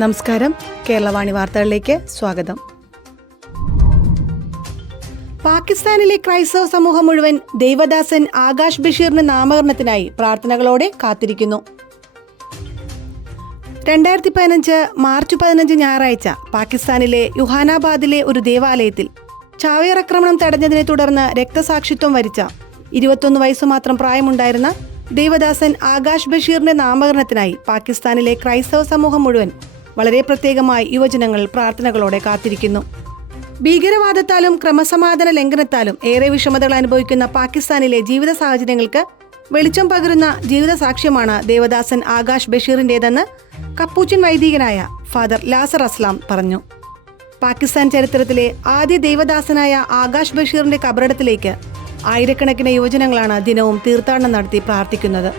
നമസ്കാരം. കേരളവാണി വാർത്തകളിലേക്ക് സ്വാഗതം. പാകിസ്ഥാനിലെ ക്രൈസ്തവ സമൂഹം മുഴുവൻ ദൈവദാസൻ ആകാശ് ബഷീറിന്റെ നാമകരണത്തിനായി പ്രാർത്ഥനകളോടെ കാത്തിരിക്കുന്നു. 2015 മാർച്ച് 15 ഞായറാഴ്ച പാകിസ്ഥാനിലെ യുഹാനാബാദിലെ ഒരു ദേവാലയത്തിൽ ചാവേറാക്രമണം തടഞ്ഞതിനെ തുടർന്ന് രക്തസാക്ഷിത്വം വരിച്ച 21 വയസ്സു മാത്രം പ്രായമുണ്ടായിരുന്ന ദേവദാസൻ ആകാശ് ബഷീറിന്റെ നാമകരണത്തിനായി പാകിസ്ഥാനിലെ ക്രൈസ്തവ സമൂഹം മുഴുവൻ വളരെ പ്രത്യേകമായി യുവജനങ്ങൾ പ്രാർത്ഥനകളോടെ കാത്തിരിക്കുന്നു. ഭീകരവാദത്താലും ക്രമസമാധാന ലംഘനത്താലും ഏറെ വിഷമതകൾ അനുഭവിക്കുന്ന പാകിസ്ഥാനിലെ ജീവിത സാഹചര്യങ്ങൾക്ക് വെളിച്ചം പകരുന്ന ജീവിത സാക്ഷ്യമാണ് ദേവദാസൻ ആകാശ് ബഷീറിന്റേതെന്ന് കപ്പൂച്ചിൻ വൈദികനായ ഫാദർ ലാസർ അസ്ലാം പറഞ്ഞു. പാകിസ്ഥാൻ ചരിത്രത്തിലെ ആദ്യ ദേവദാസനായ ആകാശ് ബഷീറിന്റെ കബറിടത്തിലേക്ക് ആയിരക്കണക്കിന് യുവജനങ്ങളാണ് ദിനവും തീർത്ഥാടനം നടത്തി പ്രാർത്ഥിക്കുന്നത്.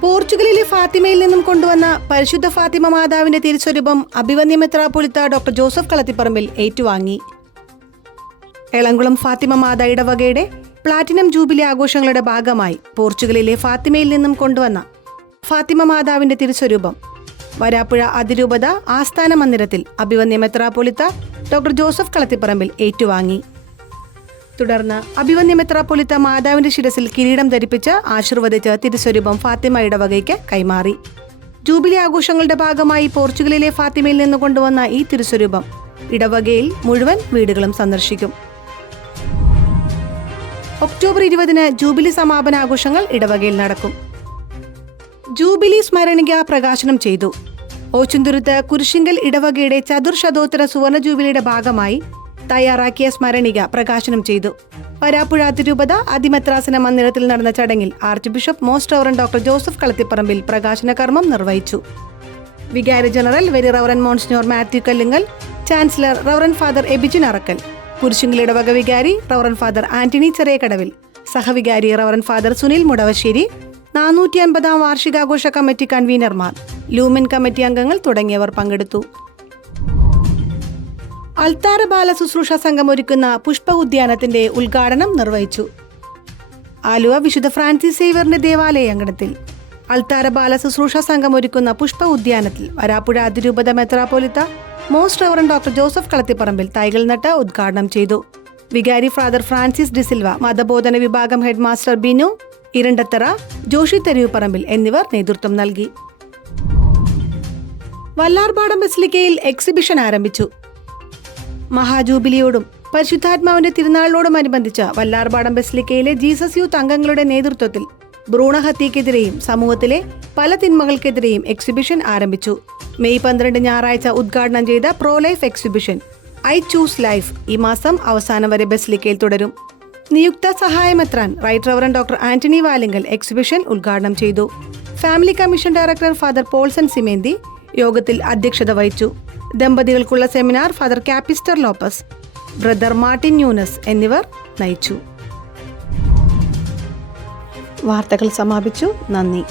പോർച്ചുഗലിലെ ഫാത്തിമയിൽ നിന്നും കൊണ്ടുവന്ന പരിശുദ്ധ ഫാത്തിമ മാതാവിന്റെ തിരുസ്വരൂപം അഭിവന്യ മെത്രാപ്പൊലീത്ത ഡോക്ടർ ജോസഫ് കളത്തിപ്പറമ്പിൽ ഏറ്റുവാങ്ങി. എളംകുളം ഫാത്തിമ മാതാ ഇടവകയുടെ പ്ലാറ്റിനം ജൂബിലി ആഘോഷങ്ങളുടെ ഭാഗമായി പോർച്ചുഗലിലെ ഫാത്തിമയിൽ നിന്നും കൊണ്ടുവന്ന ഫാത്തിമ മാതാവിന്റെ തിരുസ്വരൂപം വരാപ്പുഴ അതിരൂപത ആസ്ഥാന മന്ദിരത്തിൽ അഭിവന്യ മെത്രാപ്പൊലീത്ത ഡോക്ടർ ജോസഫ് കളത്തിപ്പറമ്പിൽ ഏറ്റുവാങ്ങി. തുടർന്ന് അഭിവന്യ മെത്രാപ്പൊലീത്ത മാതാവിന്റെ ശിരസിൽ കിരീടം ധരിപ്പിച്ച് ആശീർവദിച്ച് തിരുസ്വരൂപം ഫാത്തിമ ഇടവകയ്ക്ക് കൈമാറി. ജൂബിലി ആഘോഷങ്ങളുടെ ഭാഗമായി പോർച്ചുഗലിലെ ഫാത്തിമയിൽ നിന്ന് കൊണ്ടുവന്ന ഈ തിരുസ്വരൂപം ഇടവകയിൽ മുഴുവൻ വീടുകളും സന്ദർശിക്കും. ഒക്ടോബർ 20 ജൂബിലി സമാപനാഘോഷങ്ങൾ ഇടവകയിൽ നടക്കും. ജൂബിലി സ്മരണിക പ്രകാശനം ചെയ്തു. ഓച്ചുന്തുരുത്ത് കുരിശിങ്കൽ ഇടവകയുടെ ചതുർശതോത്തര സുവർണ ജൂബിലിയുടെ ഭാഗമായി തയ്യാറാക്കിയ സ്മരണിക പ്രകാശനം ചെയ്തു. വരാപ്പുഴ അതിരൂപത അതിമെത്രാസന മന്ദിരത്തിൽ നടന്ന ചടങ്ങിൽ archbishop most reverend doctor Joseph Kalathiparambil പ്രകാശന കർമ്മം നിർവഹിച്ചു. വികാരി general very reverend monsignor Mathew Kallungal, chancellor reverend father Abijin Arackal, Kurisingal ഇടവക വികാരി റവറൻ ഫാദർ ആന്റണി ചെറിയകടവിൽ, സഹവികാരി റവറൻ ഫാദർ സുനിൽ മുടവശ്ശേരി, 450 വാർഷികാഘോഷ കമ്മിറ്റി കൺവീനർമാർ, ലൂമിൻ കമ്മിറ്റി അംഗങ്ങൾ തുടങ്ങിയവർ പങ്കെടുത്തു. അൾത്താര ബാല ശുശ്രൂഷ സംഘം ഒരുക്കുന്ന പുഷ്പ ഉദ്യാനത്തിന്റെ ഉദ്ഘാടനം നിർവഹിച്ചു. ആലുവ വിശുദ്ധ ഫ്രാൻസിസ് സേവ്യറിന്റെ ദേവാലയ അങ്കണത്തിൽ അൾത്താര ബാല ശുശ്രൂഷ സംഘം ഒരുക്കുന്ന പുഷ്പ ഉദ്യാനത്തിൽ വരാപ്പുഴ അതിരൂപത മെത്രാപ്പൊലീത്ത most reverend doctor Joseph Kalathiparambil തൈകൾ നട്ട് ഉദ്ഘാടനം ചെയ്തു. വികാരി ഫാദർ ഫ്രാൻസിസ് ഡിസിൽവ, മതബോധന വിഭാഗം ഹെഡ് മാസ്റ്റർ ബിനു ഇരണ്ടത്തറ, ജോഷി തെരുവുപറമ്പിൽ എന്നിവർ നേതൃത്വം നൽകി. വല്ലാർപാടം ബസിലിക്കയിൽ എക്സിബിഷൻ ആരംഭിച്ചു. മഹാജൂബിലിയോടും പരിശുദ്ധാത്മാവിന്റെ തിരുനാളിനോടുമനുബന്ധിച്ച് വല്ലാർപാടം ബസിലിക്കയിലെ ജീസസ് യൂത്ത് അംഗങ്ങളുടെ നേതൃത്വത്തിൽ ഭ്രൂണഹത്യക്കെതിരെയും സമൂഹത്തിലെ പല തിന്മകൾക്കെതിരെയും എക്സിബിഷൻ ആരംഭിച്ചു. മെയ് 12 ഞായറാഴ്ച ഉദ്ഘാടനം ചെയ്ത pro life exhibition I choose life ഈ മാസം അവസാനം വരെ ബസിലിക്കയിൽ തുടരും. നിയുക്ത സഹായമെത്രാൻ right reverend doctor Antony Valinkal exhibition ഉദ്ഘാടനം ചെയ്തു. Family commission director father Paulson Simenthy യോഗത്തിൽ അധ്യക്ഷത വഹിച്ചു. ദമ്പതികൾക്കുള്ള seminar father Capistran Lopez, brother Martin Nunes എന്നിവർ നയിച്ചു. വാർത്തകൾ സമാപിച്ചു. നന്ദി.